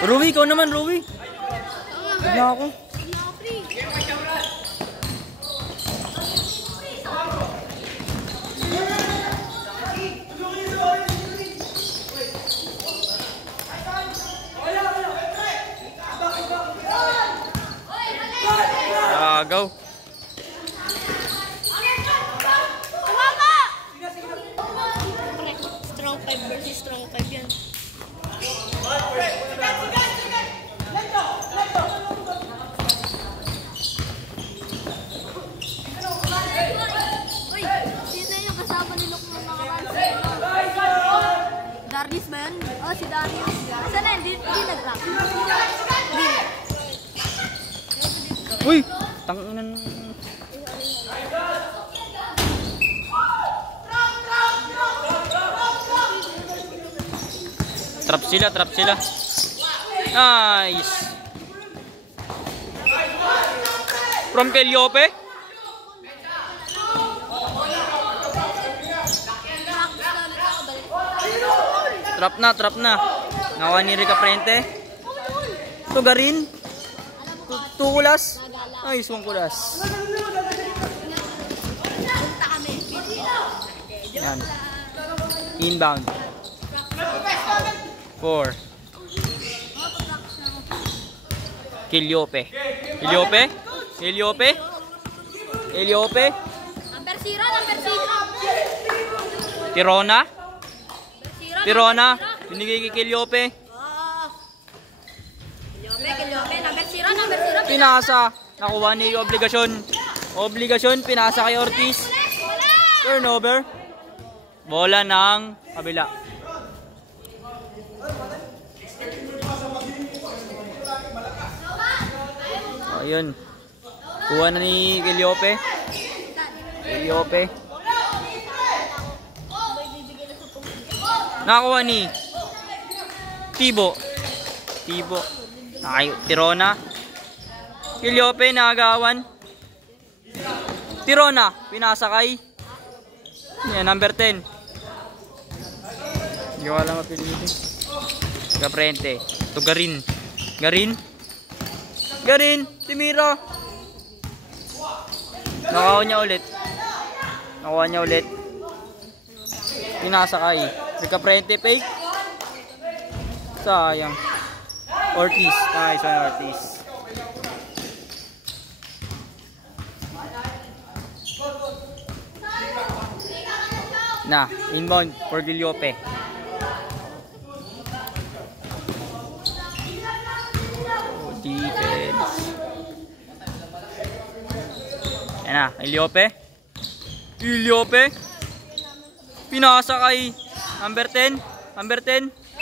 Ruby, ikaw naman, Ruby. Bigla ako. Go. Strong 5 versus strong 5 yan. Uy, sino yung kasama ni Luke ng mga Darius ba yan? Oh, si Darius. Saan na? Hindi nag-rock. Uy! Tanginan. Trap sila. Nice. From Keliope. Trap na. Nawa ni Rica Prente. Tugarin. Tukulas. Ay, isang kulas. Yan. Inbound. 4. Keliope. Number 0. Tirona. Binigay kay Keliope. Keliope. Number 0. Pinasa. Nakuha ni Obligasyon. Pinasa kay Ortiz. Turnover. Bola ng kabila. Ayun. Kuha na ni Keliope. Nakakuha ni Tibo. Tirona. Keliope nakagawan. Tirona. Pinasa kay number 10. Hindi ko alam mapilitin. Kaprente. Ito Garin. Timira. Nakuha niya ulit. Pinasa kay Kaprente fake. Sayang. Ortiz. Nice one, Ortiz. Na, inbound for Keliope. Defense. Yan na, Keliope. Pinasa kay number 10.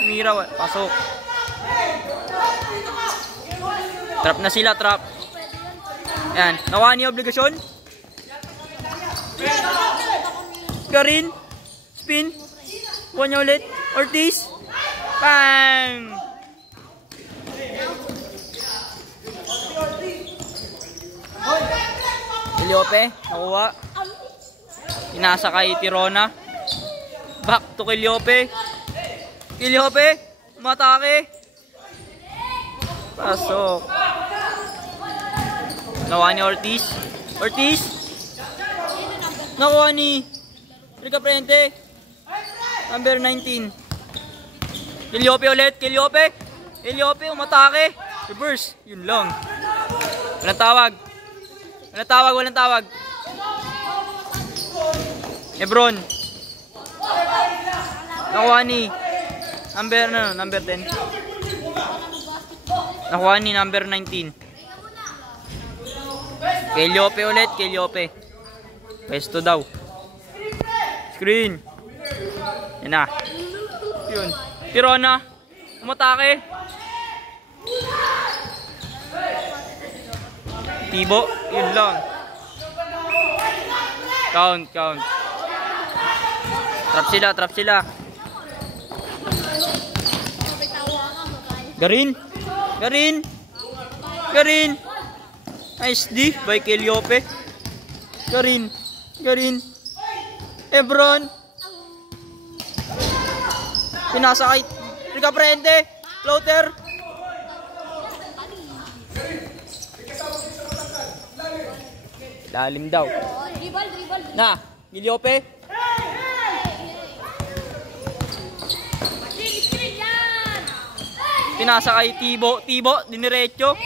Mira, pasok. Trap na sila. Yan, nakuha niya Obligasyon. Garin. Spin. Kuha niya ulit. Ortiz. Bang! Keliope. Nakuha. Pinasa kay Tirona. Back to Keliope. Matake. Pasok. Nakuha ni Ortiz. Nakuha ni Rica Prente. Number 19. Keliope ulit. Umatake. Reverse. Yun lang. Walang tawag. Lebron. Nakuha ni number 10. Nakuha ni number 19. Keliope ulit. Pesto daw. Screen. Yan na. Yun. Tirona. Umatake. Tibo. Yun lang. Count. Trap sila. Garin. Nice D by Keliope. Garin. Lebron. Pinasa kay Rica Prente. Floater. Lalim daw. Dribble. Na, Giliope. Pinasa kay Tibo. Tibo, diniretso.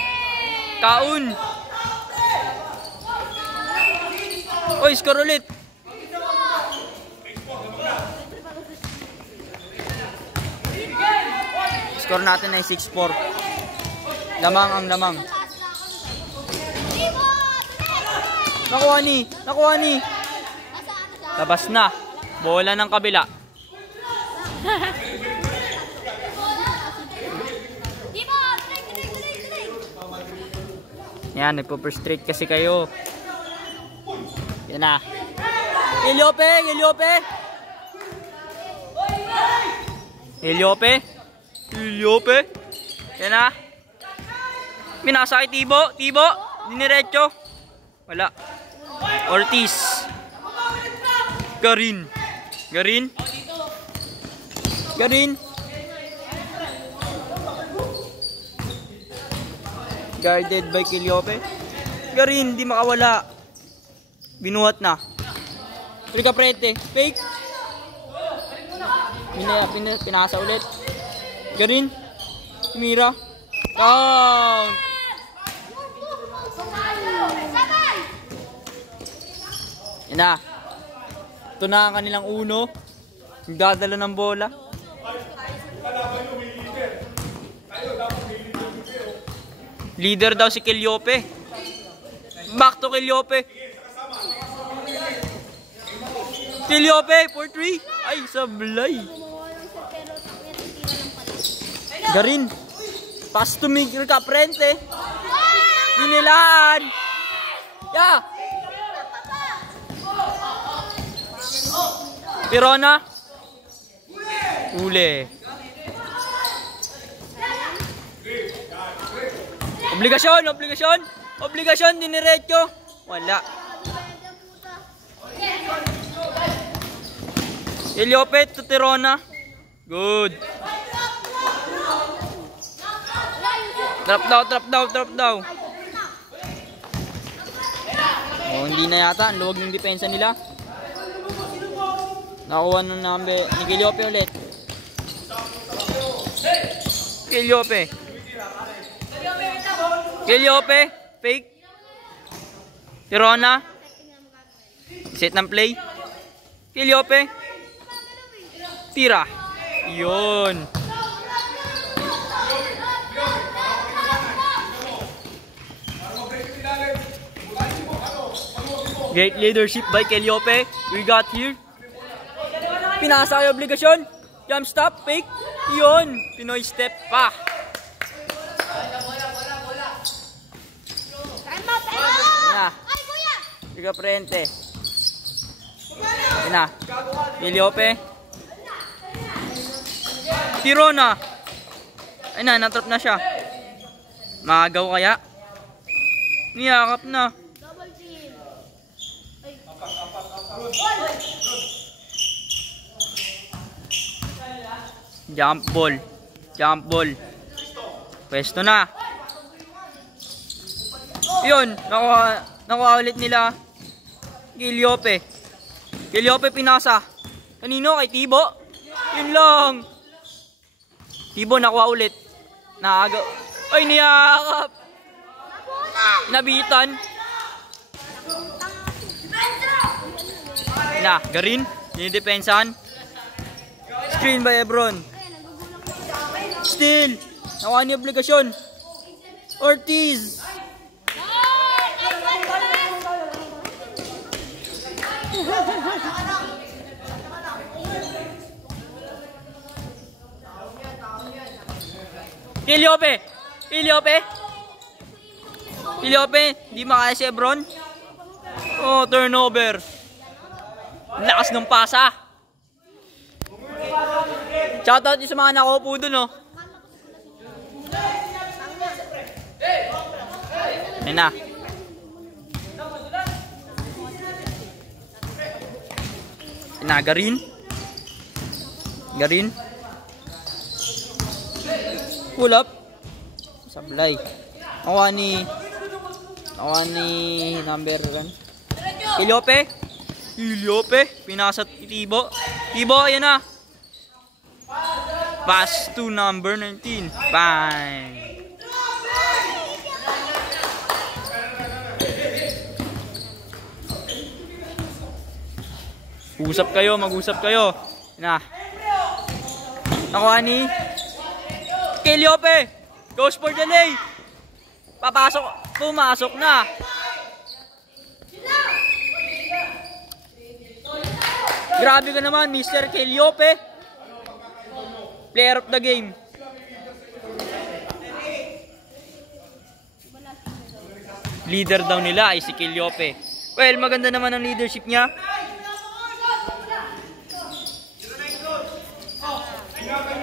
Kaun. Oy, score ulit. Score natin ay 6-4. Lamang ang lamang. Nakuha ni. Labas na. Bola ng kabila. Yan, nagpo-frustrate kasi kayo. Yan na. Giliope. Yan na. Minasa kay Tibo. Diniretso. Wala. Ortiz. Garin. Guarded by Giliope. Garin, di makawala. Binuhat na. Rica Prete. Fake. Pinasa ulit. Garin. Mira. Count. Yan na. Ito na ang kanilang uno. Nagdadala ng bola. Leader daw si Giliope. Back to Giliope. 4-3. Ay, sablay. Garin. Pass to Miguel Caprente. Binilaan. Yeah. Pirona. Uli. Obligasyon, diniretso. Wala. Giliope to Tirona. Good. Drop daw. Oh, hindi na yata. Ang luwag ng depensa nila. Nakuha ng number ni Giliope ulit. Giliope, fake. Tirona. Set ng play. Giliope. Tira. Yun. Great leadership by Giliope. We got here. Pinasa kay obligasyon. Jump stop, fake. Yun. Pinoy step pa. Na. Rica Prente. Na. Giliope. Tirona. Ay na, natrap na siya. Magaw kaya? Niyakap na. Jump ball. Pwesto na. Yun, nakuha ulit nila. Giliope pinasa. Kanino? Kay Tibo. Yun lang. Tibo nakuha ulit. Ay, niyakap. Nabitan. Na, Garin. Dinidepensahan. Screen by Ebron. Still. Nakuha ni obligasyon. Ortiz. Giliope, di makaya si Ebron. Oh, turnover. Lakas ng pasa. Shoutout yung sa mga nakaupo dun, oh. Ayun na. Garin. Pull up. Sablay. Nakuha ni number 1. Iliope. Iliope. Pinasa Tibo. Tibo, ayan na. Pass to number 19. Bang. Usap kayo, mag-usap kayo. Na. Nakuha ni Iliope. Goes for delay. Papasok, pumasok na. Grabe ka naman, Mr. Iliope. Player of the game. Leader daw nila ay si Iliope. Well, maganda naman ang leadership niya.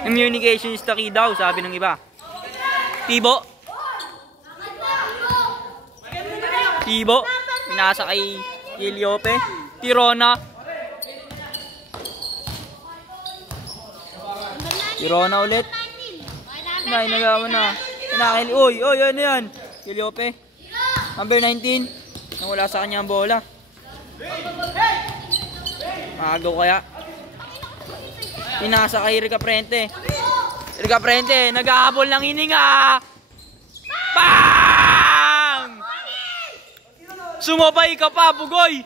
Communication is the key daw, sabi ng iba. Tibo. Tibo. Pinasa kay Iliope. Tirona. Tirona ulit. Nagawa na. Uy, ano yan? Iliope. Number 19. Nawala sa kanya ang bola. Magaw kaya. Pinasa kay Rica Prente. Rica Prente, nag-ahabol ng hininga. Bang! Sumabay ka pa, Bugoy.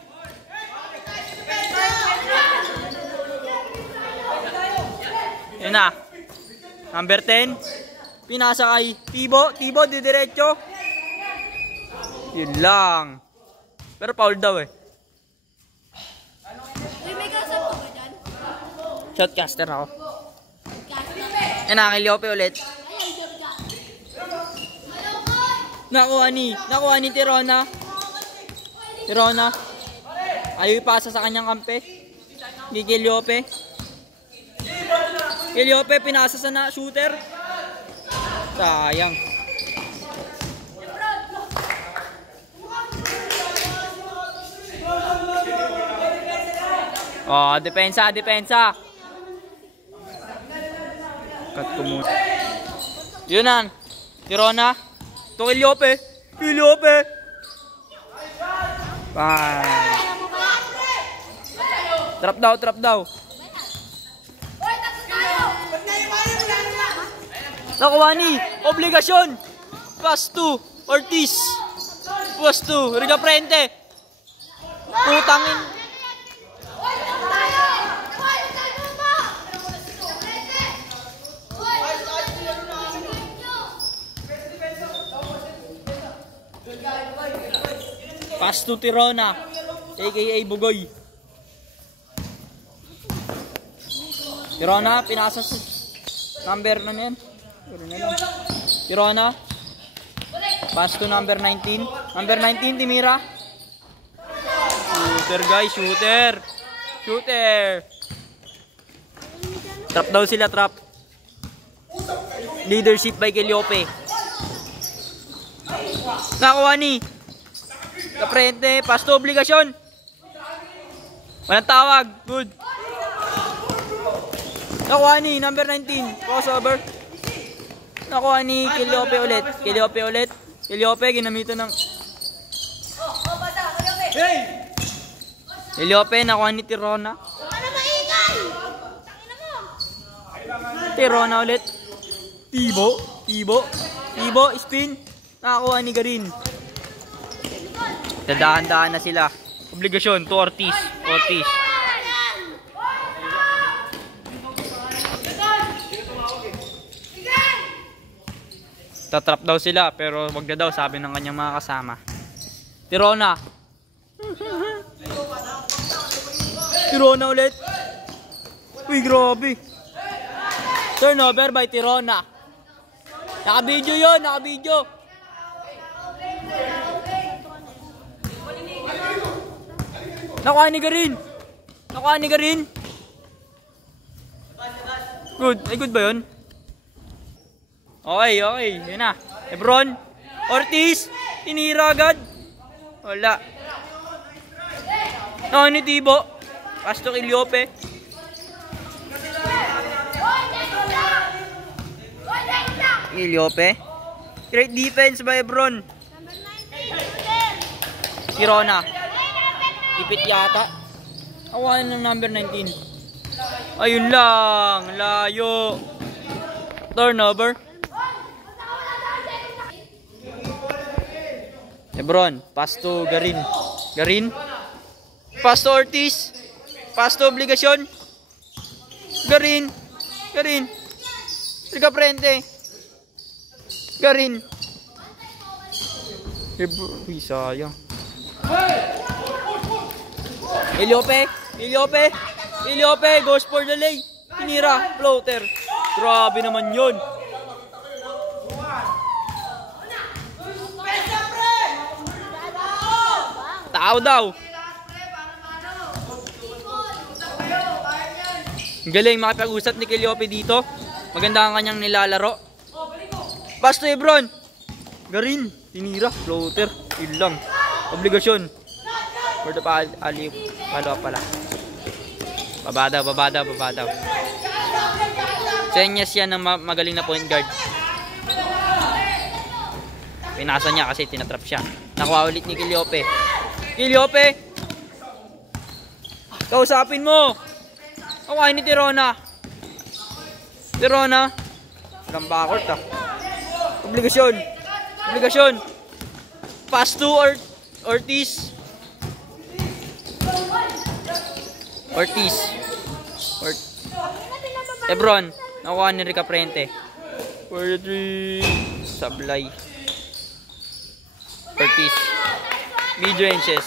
Yan na. Number 10. Pinasa kay Tibo. Tibo, didiretso. Yun lang. Pero foul daw eh. Shotcaster ako. Yan na, Iliope ulit. Nakuha ni Tirona. Tirona. Ayaw ipasa sa kanyang kampe. Hindi Iliope. Iliope pinasa sa na shooter. Sayang. Oh, depensa. Cut ko muna. Yun na. Tirona. Ito Iliope. Bye. Trap daw. Nakuha ni. Obligasyon. Pass to Ortiz. Pass to Rica Prente. Putangin. Pass to Tirona, aka Bugoy. Tirona, pinasa sa number na yan. Tirona. Pass to number 19. Number 19, Timira. Shooter guys, shooter. Trap daw sila, trap. Leadership by Iliope. Nakuha ni Kaprente, pass to obligasyon. Walang tawag, good. Nakuha ni number 19, crossover. Nakuha ni Iliope ulit. Iliope, ginamitan ng Iliope, nakuha ni Tirona. Tirona ulit. Tibo, spin. Nakakuha ni Garin. Dadaan-daan na sila. Obligasyon to Ortiz. Tatrap daw sila pero wag na daw, sabi ng kanyang mga kasama. Tirona ulit. Uy, grabe. Turnover by Tirona. Naka-video yun, Nakuha ni Garin. Good ba yun? Okay. Yun na. Lebron. Ortiz. Tinira agad. Wala. Nakuha ni Tibo. Pass to Iliope. Great defense by Lebron. Tirona. Ipit yata. Awanin ng number 19. Ayun lang. Layo. Turnover. Lebron. Pass to Garin. Garin. Pass to Ortiz. Pass to Obligasyon. Garin. Garin. Rica Prente. Garin. Uy, sayang. Iliope. Iliope. Iliope. Goes for the lay. Tinira. Floater. Grabe naman yun. Tao daw. Galing makipag-usap ni Keliope dito. Maganda ang kanyang nilalaro. Pass to Ebron. Garin. Tinira. Floater. Yun lang. Obligasyon. For the alley. Follow up pala. Babadaw, babadaw, babadaw. Senyas yan ng magaling na point guard. Pinasa niya kasi tinatrap siya. Nakuha ulit ni Keliope. Keliope! Kausapin mo! Kawain ni Tirona. Tirona. Walang backcourt ah. Obligasyon. Obligasyon. Pass to Ortiz. Ortiz. Ebron. Nakuha ni Rica Prente. For the three. Sablay. Ortiz. Mid-ranges.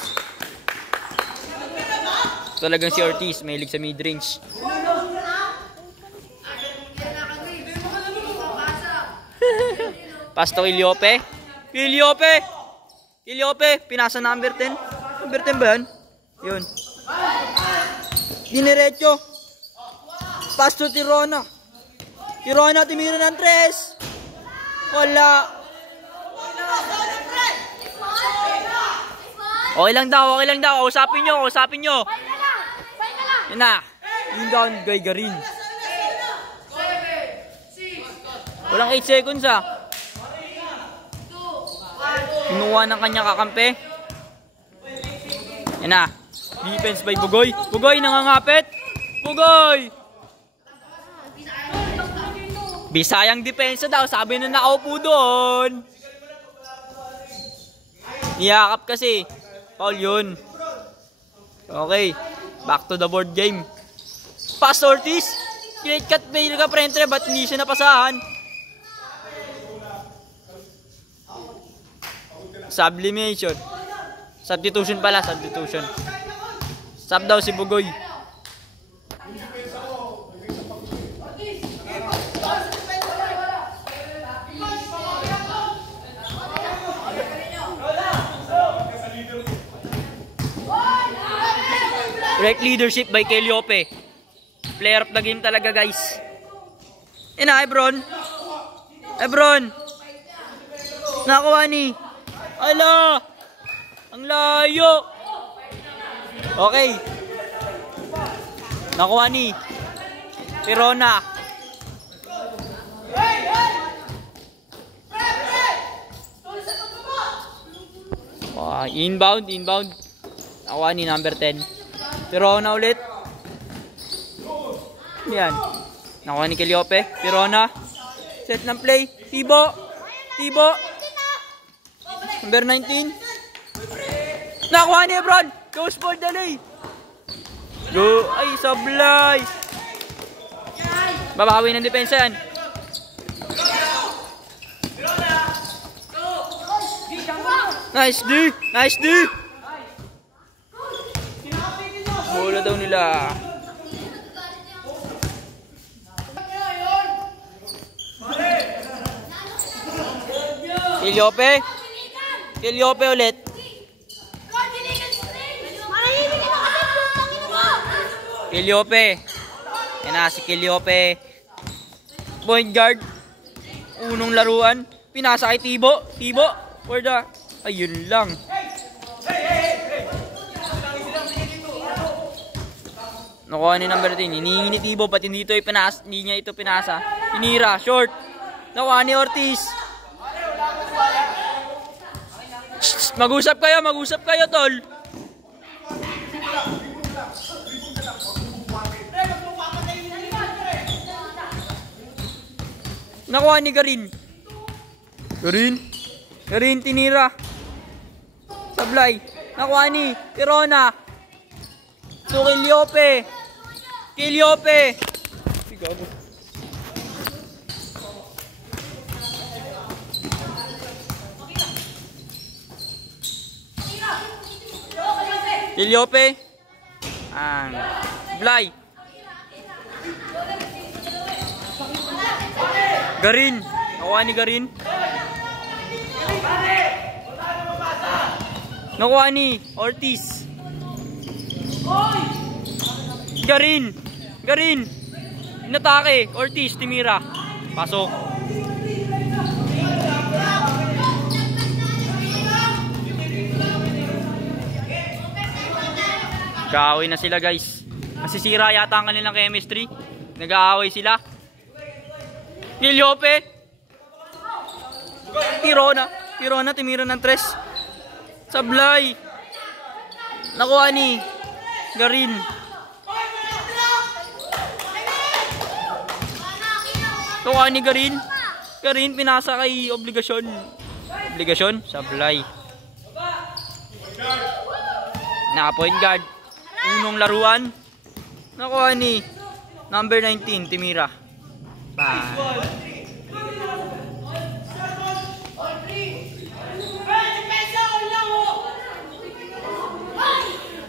Talagang si Ortiz. Mahilig sa mid-range. Pass to Keliope. Keliope! Keliope! Pinasa number 10. Number 10 ba yan? Yun. Diniretso. Pass to Tirona. Tirona, timira ng 3. Wala. Okay lang daw, okay lang daw. Kausapin nyo, kausapin nyo. Yan na. Yun down kay Garin. Walang 8 seconds ah. Kinuha ng kanya kakampi. Yan na. Defense by Bugoy. Bugoy nangangapit. Bugoy! Bisayang depensa daw. Sabi na nakaupo doon. Niyakap kasi. Paul yun. Okay. Back to the board game. Pass Ortiz. Great cut by Rica Prente. Ba't hindi siya napasahan? Sublimation. Substitution pala. Substitution. Sub daw si Bugoy. Great leadership by Keliope. Player of the game talaga guys. Ina, Ebron. Ebron. Nakuha ni. Ala. Ang layo. Okay. Nakuha ni. Tirona. Inbound, inbound. Nakuha ni number 10. Tirona ulit. Yan. Nakuha ni Keliope. Tirona. Set ng play. Tibo. Tibo. Number 19. Nakuha ni Ebron. Goes for the lay. Go. Ay, sablay. Babawi ng depensa yan. Nice D. Nice D. Bola daw nila. Keliope. Keliope ulit. Keliope. Yan na si Keliope. Point guard. Unong laruan. Pinasa kay Tibo. Tibo. For the... Ayun lang. Nakuha ni number 10. Hinihingi ni Tibo. Pati hindi niya ito pinasa. Hinira. Short. Nakuha ni Ortiz. Mag-usap kayo, tol. Nakuha ni Garin. Garin tinira. Sablay. Nakuha ni Tirona. So Kiliope. Sigado. Kiliope. Sablay. Garin. Nakuha ni Garin. Nakuha ni Ortiz. Garin. Inatake. Ortiz, Timira. Pasok. Kaaway na sila guys. Masisira yata ang kanilang chemistry. Nag-aaway sila. Kiliope. Tirona, Timira ng 3. Sablay. Nakuha ni Garin. Nakuha ni Garin pinasa kay Obligasyon. Sablay. Naka-point guard. Unong laruan. Nakuha ni number 19, Timira.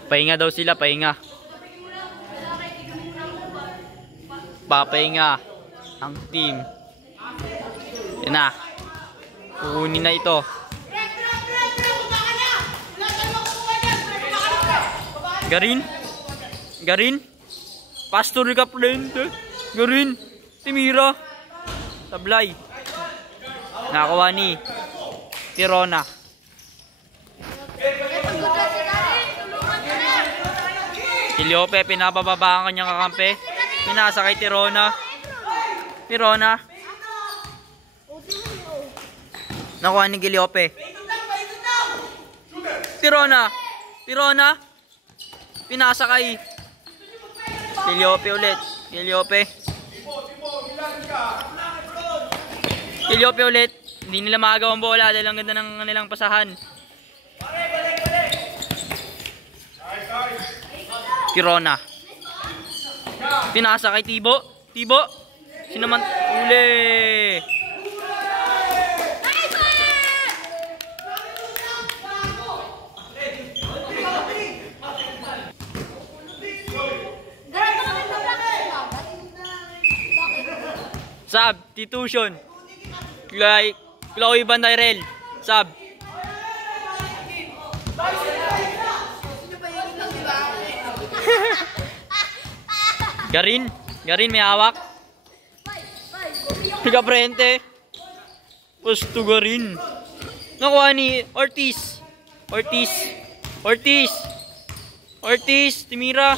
Pahinga daw sila, pahinga. Papahinga ang team. Yan na. Kukunin na ito. Garin. Pastor Caprente. Garin. Timira. Sablay. Nakakuha ni Tirona. Kiliope, pinabababa ang kanyang kakampi. Pinasa kay Tirona. Nakuha ni Kiliope. Tirona. Pinasa kay Kiliope ulit. Kiliope ulit. Hindi nila magagawang bola dahil ang ganda ng kanilang pasahan. Tirona. Pinasa kay Tibo. Sinaman uli. Substitution. Chloe Bandairel. Sub. Garin may hawak. Caprente. Pusto Garin. Nakuha ni Ortiz. Timira.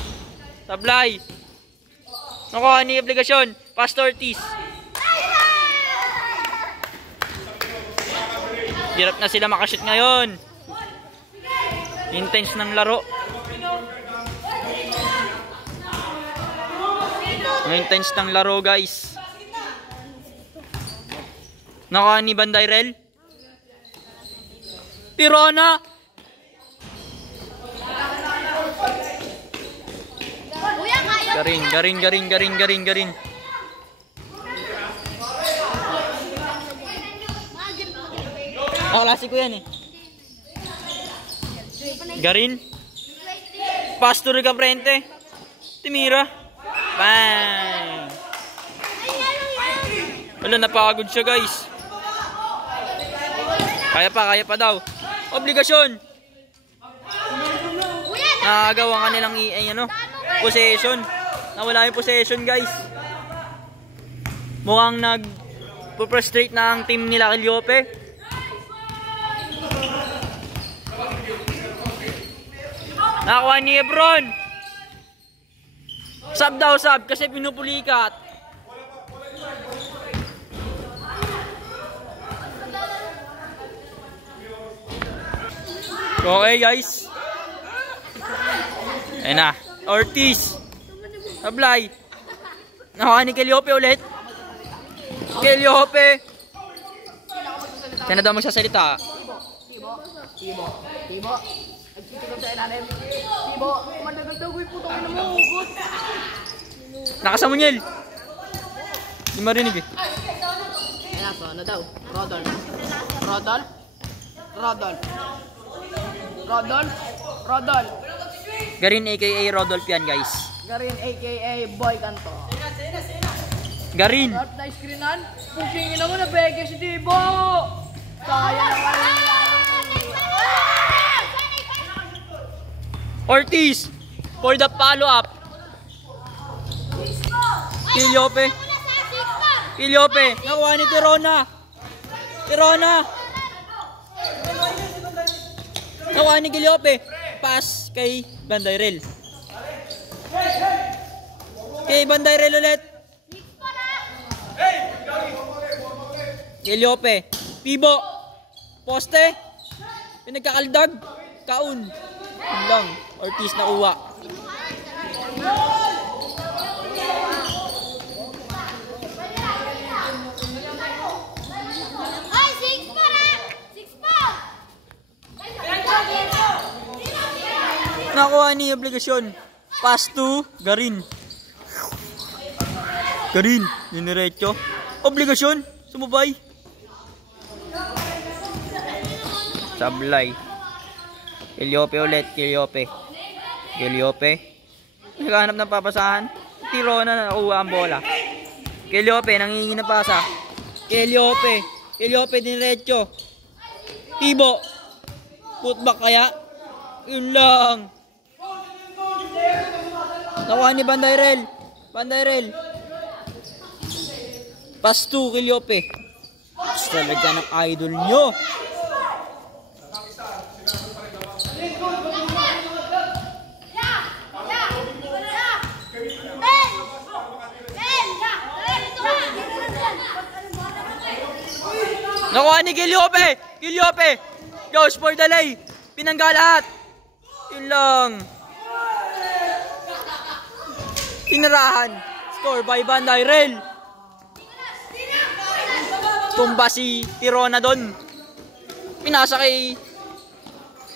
Sablay. Nakuha ni Obligasyon. Pastor Ortiz. Hirap na sila makashoot ngayon. Intense ng laro. Intense ng laro guys. Nakuha ni Bandairel. Tirona. Garin. Oh, klase ko yan eh. Garin. Pastor Caprente. Timira. Bang! Wala, napagod siya guys. Kaya pa daw. Obligasyon. Nakagawa nga nilang possession. Nawala yung possession guys. Mukhang nag-frustrate na ang team nila Kiliope. Nakakuha ni Ebron. Sub kasi pinupulikat. Okay guys. Ayun na. Ortiz. Sablay. Nakuha ni Kiliope ulit. Keliope. Siya na daw magsasalita. Tibo. Nagtitigil sa ilalim. Tibo, mandagagdagoy po itong ina mo. Hugot. Nakasamunyel. Hindi marinig eh. Ayan po, ano daw? Rodol. Garin aka Rodolph yan guys. Garin aka Boy Canto. Garin. At na screenan, puking ina mo na beke si Tibo. Sayang naman. Ortiz for the follow-up. Keliope. Nakuha ni Tirona. Nakuha ni Keliope. Pass kay Bandayrel. Kay Bandayrel ulit. Keliope. Pibo. Poste. Pinagkakaldag. Kaun. Yun lang. Ortiz nakuha. Nakuha ni obligasyon. Pass to Garin. Diniretso. Obligasyon. Sumubay. Sablay. Keliope ulit. Naghahanap ng papasahan. Tirona na nakuha ang bola. Keliope nangingi ng pasa. Keliope diniretso. Tibo. Putback kaya? Yun lang. Nakuha ni Bandayrel. Pass to Keliope. Talaga ng idol nyo. Nakuha ni Keliope. Goes for the lay. Pinangga lahat. Yun lang. Tinarahan. Score by Bandayrel. Tumba si Tirona doon. Pinasa kay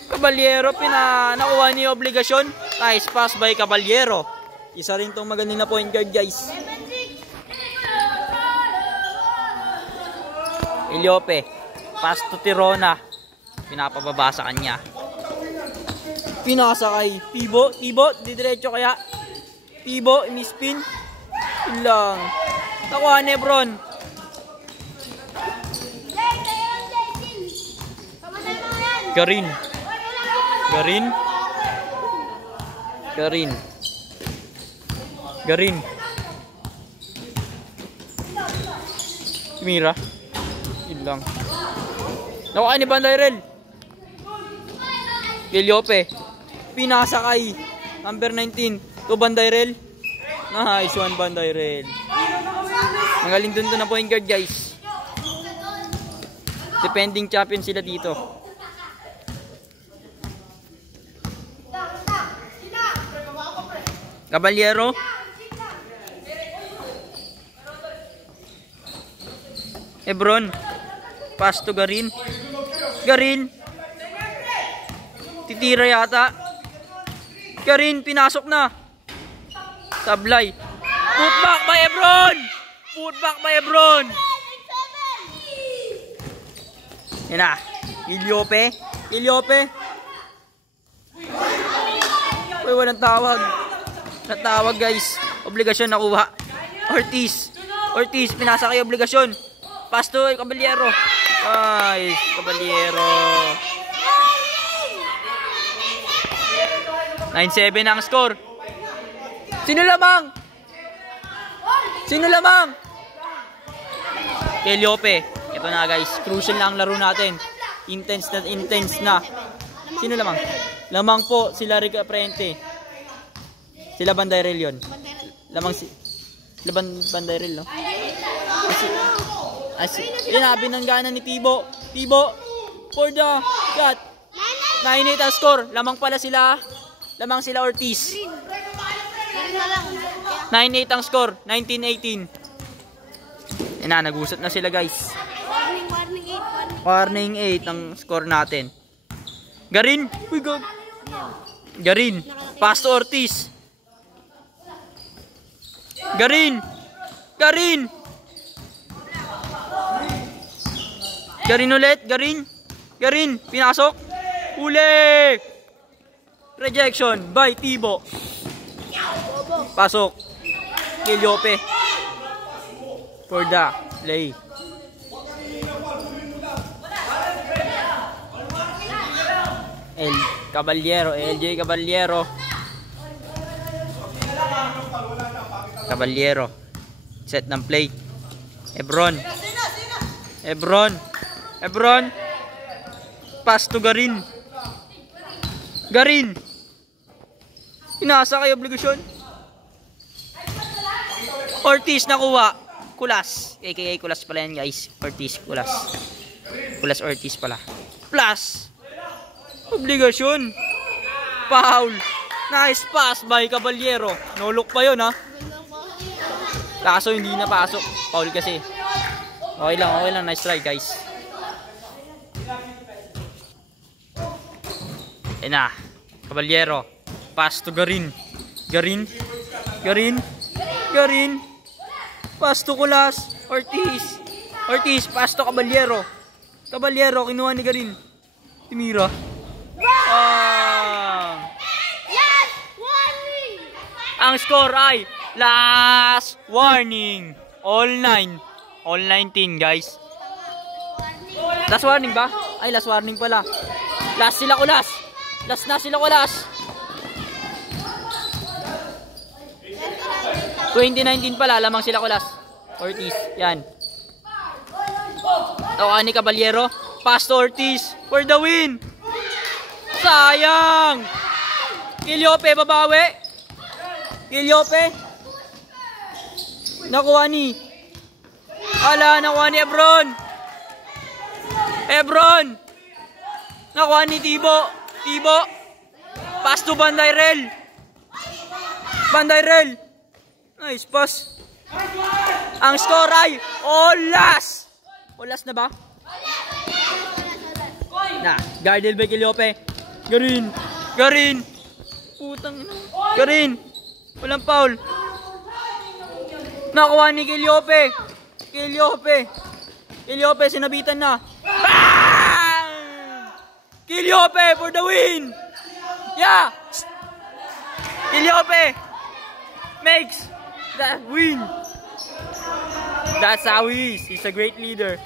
Caballero. Nakuha ni obligasyon. Nice pass by Caballero. Isa rin tong magaling na point guard guys. Keliope. Pass to Tirona. Pinapababa sa kanya. Pinasa kay Tibo. Didiretso kaya. Tibo, mispin. Yun lang. Nakuha ni Ebron. Garin. Mira. Yun lang. Nakuha ni Bandayrel. Keliope. Pinasa kay number 19 to Bandayrel. Nice one Bandayrel. Magaling dun na point guard guys. Defending champion sila dito. Caballero. Ebron. Pass to Garin. Titira yata. Garin, pinasok na. Sablay. Putback by Ebron. Yan na. Keliope. Uy, walang tawag. Natawag guys. Obligasyon nakuha. Ortiz, pinasa kay obligasyon. Pass to Caballero. Nice, Caballero. 9-7 ang score. Sino lamang? Keliope. Ito na guys, crucial na ang laro natin. Intense na. Sino lamang? Lamang po sila Rick Aprente. Sila Bandayrel yun. Sila Bandayrel, no? Binanggana ni Tibo for the shot. 9-8 ang score. Lamang sila Ortiz. 9-8 ang score. 19-18. Yan na, nag-usap na sila guys. Warning 8. Warning 8 ang score natin. Garin! Uy, go! Garin! Pass to Ortiz! Garin! Garin! Garin ulit! Garin! Garin! Pinasok! Uli! Rejection by Tibo. Pasok. Kiliope. For the play. LJ Caballero. Caballero. Set ng play. Ebron. Pass to Garin. Garin. Pinasa kay obligasyon. Ortiz nakuha. Kulas. AKA Kulas pala yan guys. Ortiz, Kulas. Kulas Ortiz pala. Plus. Obligasyon. Foul. Nice pass by Caballero. No look pa yun ha. Kaso hindi napasok. Foul kasi. Okay lang. Nice try guys. Ayan na. Caballero. Pass to Garin. Garin. Pass to Kulas. Ortiz. Pass to Caballero. Kinuha ni Garin. Timira. Yes! Warning! Ang score ay last warning. All 9. All 19 guys. Last warning ba? Ay, last warning pala. Last sila Kulas. Last na sila Kulas. 2019 pala, lamang sila Kulas. Ortiz, yan. Tawa ni Caballero. Pass to Ortiz for the win. Sayang. Kiliope babawi. Nakuha ni Ebron. Nakuha ni Tibo. Pass to Bandayrel. Nice pass. Ang score ay Olas. Olas na ba? Na, guarded by Kiliope. Garin. Putang ina. Garin. Walang foul. Nakuha ni Kiliope. Sinabitan na. Bang! Kiliope for the win. Yeah. Kiliope makes that win. That's how he is. He's a great leader.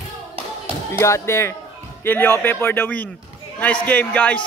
We got there. Kiliope for the win. Nice game, guys.